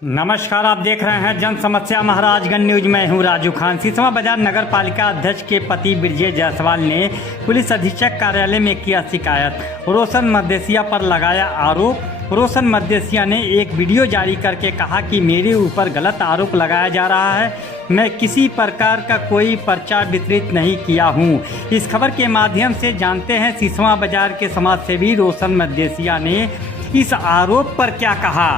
नमस्कार, आप देख रहे हैं जन समस्या महाराजगंज न्यूज। में हूं राजू खान। सिसवा बाजार नगर पालिका अध्यक्ष के पति ब्रजेश जायसवाल ने पुलिस अधीक्षक कार्यालय में किया शिकायत। रोशन मदेसिया पर लगाया आरोप। रोशन मदेसिया ने एक वीडियो जारी करके कहा कि मेरे ऊपर गलत आरोप लगाया जा रहा है। मैं किसी प्रकार का कोई पर्चा वितरित नहीं किया हूं। इस खबर के माध्यम से जानते हैं सिसवा बाजार के समाज सेवी रोशन मदेसिया ने इस आरोप पर क्या कहा।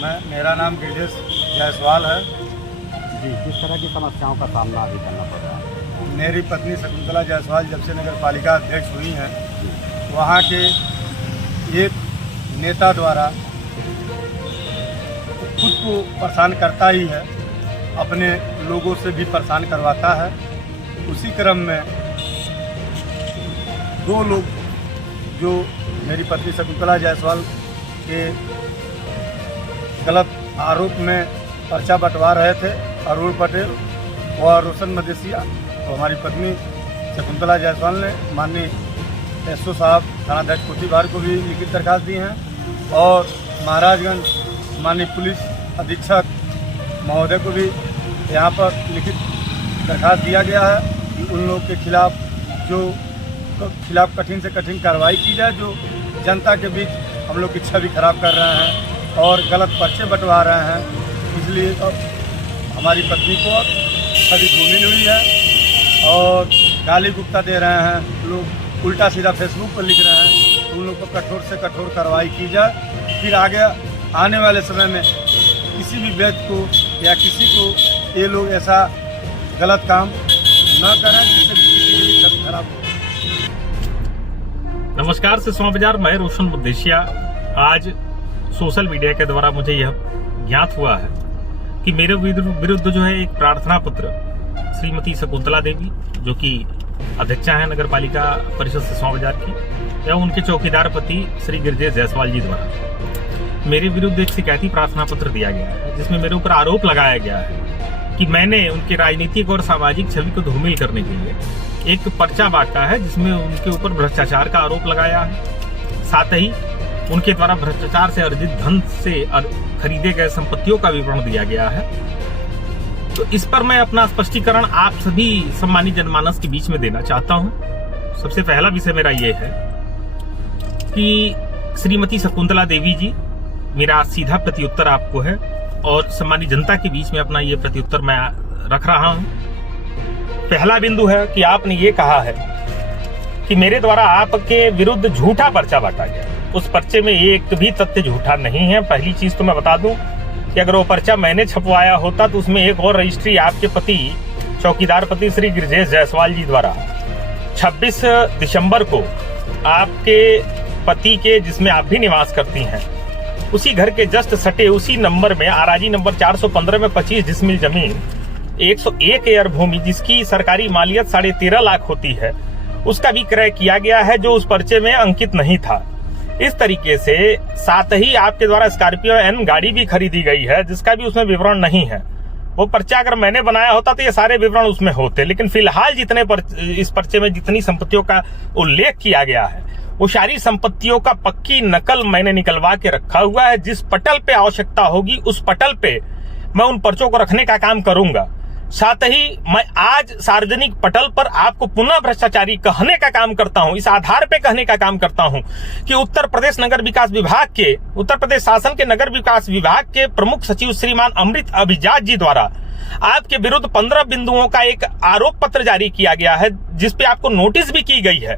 मेरा नाम ब्रजेश जायसवाल है जी। किस तरह की समस्याओं का सामना अभी करना पड़ रहा है? मेरी पत्नी शकुंतला जायसवाल जब से नगर पालिका अध्यक्ष हुई हैं, वहाँ के एक नेता द्वारा खुद को परेशान करता ही है, अपने लोगों से भी परेशान करवाता है। उसी क्रम में दो लोग जो मेरी पत्नी शकुंतला जायसवाल के गलत आरोप में पर्चा बंटवा रहे थे, अरुण पटेल और रोशन मदेसिया, तो हमारी पत्नी शकुंतला जायसवाल ने माननीय एसओ साहब थानाध्यक्ष कोठीबार को भी लिखित दरखास्त दी हैं और महाराजगंज माननीय पुलिस अधीक्षक महोदय को भी यहाँ पर लिखित दरखास्त दिया गया है कि उन लोग के खिलाफ कठिन से कठिन कार्रवाई की जाए, जो जनता के बीच हम लोग की छवि खराब कर रहे हैं और गलत पर्चे बंटवा रहे हैं। इसलिए अब हमारी पत्नी को छवि धूमिल हुई है और गाली गुप्ता दे रहे हैं लोग, उल्टा सीधा फेसबुक पर लिख रहे हैं। उन लोग पर कठोर से कठोर कार्रवाई की जाए, फिर आगे आने वाले समय में किसी भी व्यक्ति को या किसी को ये लोग ऐसा गलत काम न करें जिससे भी किसी की भी छवि खराब हो। नमस्कार, सिसवा बाजार, मैं रोशन मदेसिया। आज सोशल मीडिया के द्वारा मुझे यह ज्ञात हुआ है कि मेरे विरुद्ध जो है एक प्रार्थना पत्र श्रीमती शकुंतला देवी, जो कि अध्यक्षा है नगर पालिका परिषद सिसवा बाजार की, एवं उनके चौकीदार पति श्री ब्रजेश जायसवाल जी द्वारा मेरे विरुद्ध एक शिकायती प्रार्थना पत्र दिया गया है, जिसमें मेरे ऊपर आरोप लगाया गया है कि मैंने उनके राजनीतिक और सामाजिक छवि को धूमिल करने के लिए एक पर्चा बांटा है, जिसमें उनके ऊपर भ्रष्टाचार का आरोप लगाया है। साथ ही उनके द्वारा भ्रष्टाचार से अर्जित धन से खरीदे गए संपत्तियों का विवरण दिया गया है। तो इस पर मैं अपना स्पष्टीकरण आप सभी सम्मानित जनमानस के बीच में देना चाहता हूं। सबसे पहला विषय मेरा ये है कि श्रीमती शकुंतला देवी जी, मेरा सीधा प्रत्युत्तर आपको है और सम्मानित जनता के बीच में अपना ये प्रत्युत्तर मैं रख रहा हूं। पहला बिंदु है कि आपने ये कहा है कि मेरे द्वारा आपके विरुद्ध झूठा पर्चा बांटा गया। उस पर्चे में एक भी तथ्य झूठा नहीं है। पहली चीज तो मैं बता दूं कि अगर वो पर्चा मैंने छपवाया होता तो उसमें एक और रजिस्ट्री आपके पति चौकीदार पति श्री ब्रजेश जायसवाल जी द्वारा 26 दिसंबर को आपके पति के, जिसमें आप भी निवास करती हैं, उसी घर के जस्ट सटे उसी नंबर में आराजी नंबर 415 में 25 डिसमिल जमीन 101 एकड़ भूमि, जिसकी सरकारी मालियत 13.5 लाख होती है, उसका भी क्रय किया गया है, जो उस पर्चे में अंकित नहीं था। इस तरीके से साथ ही आपके द्वारा स्कॉर्पियो एन गाड़ी भी खरीदी गई है, जिसका भी उसमें विवरण नहीं है। वो पर्चा अगर मैंने बनाया होता तो ये सारे विवरण उसमें होते, लेकिन फिलहाल जितने इस पर्चे में जितनी संपत्तियों का उल्लेख किया गया है, वो सारी संपत्तियों का पक्की नकल मैंने निकलवा के रखा हुआ है। जिस पटल पे आवश्यकता होगी उस पटल पे मैं उन पर्चों को रखने का काम करूंगा। साथ ही मैं आज सार्वजनिक पटल पर आपको पुनः भ्रष्टाचारी कहने का काम करता हूं, इस आधार पे कहने का काम करता हूं कि उत्तर प्रदेश नगर विकास विभाग के, उत्तर प्रदेश शासन के नगर विकास विभाग के प्रमुख सचिव श्रीमान अमृत अभिजात जी द्वारा आपके विरुद्ध 15 बिंदुओं का एक आरोप पत्र जारी किया गया है, जिसपे आपको नोटिस भी की गई है।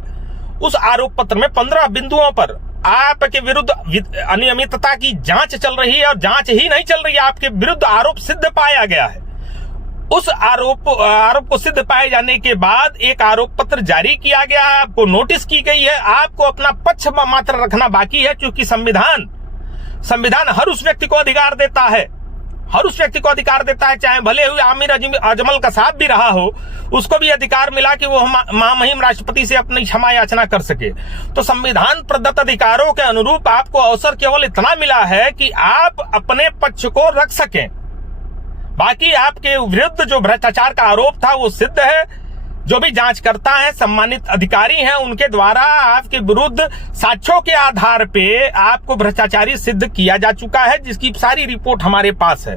उस आरोप पत्र में 15 बिंदुओं पर आपके विरुद्ध अनियमितता की जांच चल रही है और जांच ही नहीं चल रही है, आपके विरुद्ध आरोप सिद्ध पाया गया है। उस आरोप को सिद्ध पाए जाने के बाद एक आरोप पत्र जारी किया गया है, आपको नोटिस की गई है। आपको अपना पक्ष मात्र रखना बाकी है, क्योंकि संविधान हर उस व्यक्ति को अधिकार देता है, चाहे भले हुए आमिर अजमल का साहब भी रहा हो, उसको भी अधिकार मिला कि वो महामहिम राष्ट्रपति से अपनी क्षमा याचना कर सके। तो संविधान प्रदत्त अधिकारों के अनुरूप आपको अवसर केवल इतना मिला है कि आप अपने पक्ष को रख सकें। बाकी आपके विरुद्ध जो भ्रष्टाचार का आरोप था वो सिद्ध है। जो भी जांचकर्ता हैं, सम्मानित अधिकारी हैं, उनके द्वारा आपके विरुद्ध साक्ष्यों के आधार पे आपको भ्रष्टाचारी सिद्ध किया जा चुका है, जिसकी सारी रिपोर्ट हमारे पास है।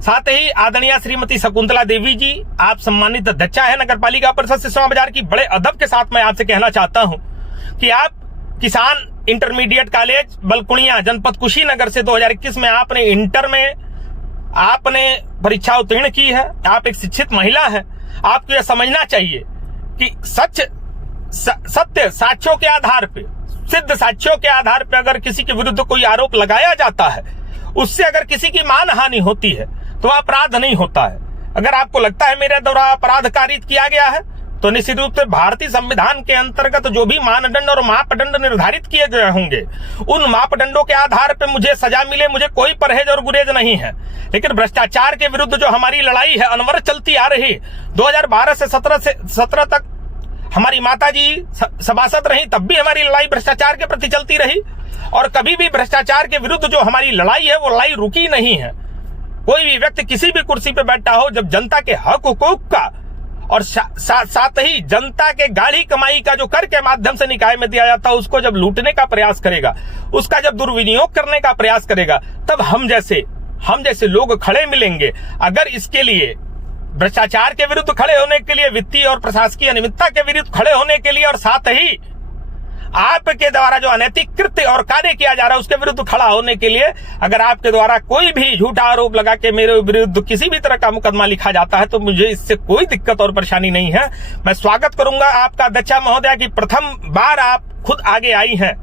साथ ही आदरणीय श्रीमती शकुंतला देवी जी, आप सम्मानित अध्यक्षा है नगर पालिका परिषद सिसवा बाजार की, बड़े अदब के साथ मैं आपसे कहना चाहता हूं कि आप किसान इंटरमीडिएट कॉलेज बलकुनिया जनपद कुशीनगर से 2021 में आपने इंटर में आपने परीक्षा उत्तीर्ण की है। आप एक शिक्षित महिला है। आपको यह समझना चाहिए कि सत्य साक्ष्यों के आधार पे, सिद्ध साक्ष्यों के आधार पे अगर किसी के विरुद्ध कोई आरोप लगाया जाता है, उससे अगर किसी की मानहानि होती है तो अपराध नहीं होता है। अगर आपको लगता है मेरे द्वारा अपराध कारित किया गया है, तो निश्चित रूप से भारतीय संविधान के अंतर्गत जो भी मानदंड और मापदंड निर्धारित किए गए होंगे, उन मापदंडों के आधार पर मुझे सजा मिले, मुझे कोई परहेज और गुरेज नहीं है। लेकिन भ्रष्टाचार के विरुद्ध जो हमारी लड़ाई है अनवरत चलती आ रही, 2012 से 17 तक हमारी माता जी सभासद रही, तब भी हमारी लड़ाई भ्रष्टाचार के प्रति चलती रही और कभी भी भ्रष्टाचार के विरुद्ध जो हमारी लड़ाई है वो लड़ाई रुकी नहीं है। कोई भी व्यक्ति किसी भी कुर्सी पे बैठा हो, जब जनता के हक हुकूक का और साथ ही जनता के गाढ़ी कमाई का जो कर के माध्यम से निकाय में दिया जाता है, उसको जब लूटने का प्रयास करेगा, उसका जब दुर्विनियोग करने का प्रयास करेगा, तब हम जैसे लोग खड़े मिलेंगे। अगर इसके लिए भ्रष्टाचार के विरुद्ध खड़े होने के लिए, वित्तीय और प्रशासकीय अनियमितता के विरुद्ध खड़े होने के लिए और साथ ही आपके द्वारा जो अनैतिक कृत्य और कार्य किया जा रहा है उसके विरुद्ध खड़ा होने के लिए अगर आपके द्वारा कोई भी झूठा आरोप लगा के मेरे विरुद्ध किसी भी तरह का मुकदमा लिखा जाता है, तो मुझे इससे कोई दिक्कत और परेशानी नहीं है। मैं स्वागत करूंगा आपका अध्यक्षा महोदया की प्रथम बार आप खुद आगे आई हैं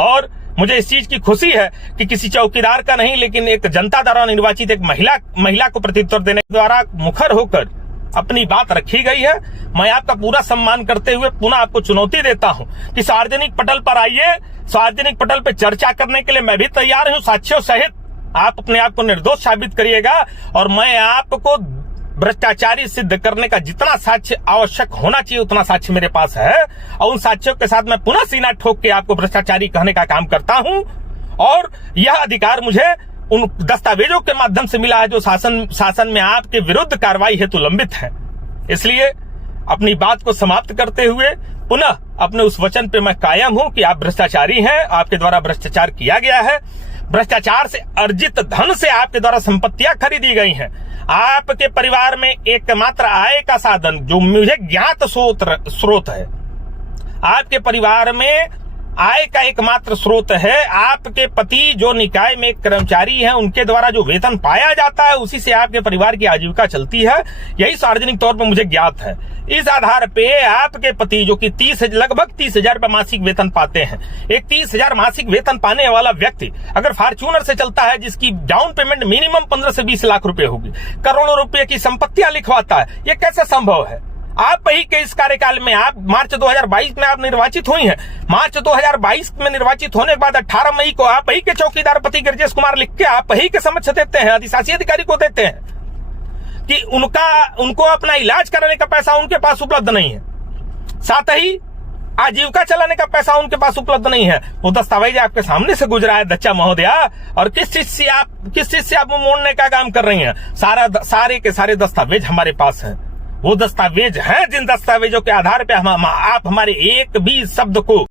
और मुझे इस चीज की खुशी है कि किसी चौकीदार का नहीं, लेकिन एक जनता द्वारा निर्वाचित एक महिला को प्रत्युत्तर देने द्वारा मुखर होकर अपनी बात रखी गई है। मैं आपका पूरा सम्मान करते हुए पुनः आपको चुनौती देता हूं कि सार्वजनिक पटल पर आइए, सार्वजनिक पटल पर चर्चा करने के लिए मैं भी तैयार हूं, साक्ष्यों सहित आप अपने आप को निर्दोष साबित करिएगा और मैं आपको भ्रष्टाचारी सिद्ध करने का जितना साक्ष्य आवश्यक होना चाहिए उतना साक्ष्य मेरे पास है और उन साक्ष्यों के साथ मैं पुनः सीना ठोक के आपको भ्रष्टाचारी कहने का काम करता हूं। और यह अधिकार मुझे उन दस्तावेजों के माध्यम से मिला है जो शासन में आपके विरुद्ध कार्रवाई हेतु लंबित है। इसलिए अपनी बात को समाप्त करते हुए पुनः अपने उस वचन पे मैं कायम हूं कि आप भ्रष्टाचारी हैं, आपके द्वारा भ्रष्टाचार किया गया है, भ्रष्टाचार से अर्जित धन से आपके द्वारा संपत्तियां खरीदी गई हैं। आपके परिवार में एकमात्र आय का साधन जो मुझे ज्ञात स्रोत है, आपके परिवार में आय का एकमात्र स्रोत है आपके पति जो निकाय में कर्मचारी हैं, उनके द्वारा जो वेतन पाया जाता है उसी से आपके परिवार की आजीविका चलती है। यही सार्वजनिक तौर पर मुझे ज्ञात है। इस आधार पे आपके पति जो कि लगभग 30,000 रुपए मासिक वेतन पाते हैं, एक 30,000 मासिक वेतन पाने वाला व्यक्ति अगर फॉर्च्यूनर से चलता है जिसकी डाउन पेमेंट मिनिमम 15 से 20 लाख रुपए होगी, करोड़ों रुपए की संपत्तियां लिखवाता है, ये कैसे संभव है? आप ही के इस कार्यकाल में आप मार्च 2022 में आप निर्वाचित हुई हैं। मार्च 2022 में निर्वाचित होने के बाद 18 मई को आप ही के चौकीदार पति गिरजेश कुमार लिख के आप ही के समक्ष देते हैं, अधिशासी अधिकारी को देते हैं कि उनको अपना इलाज कराने का पैसा उनके पास उपलब्ध नहीं है, साथ ही आजीविका चलाने का पैसा उनके पास उपलब्ध नहीं है। वो दस्तावेज आपके सामने से गुजरा है अध्यक्षा महोदया, और किस चीज से आप मोड़ने का काम कर रही हैं? सारे के सारे दस्तावेज हमारे पास हैं। वो दस्तावेज हैं जिन दस्तावेजों के आधार पे आप हमारे एक भी शब्द को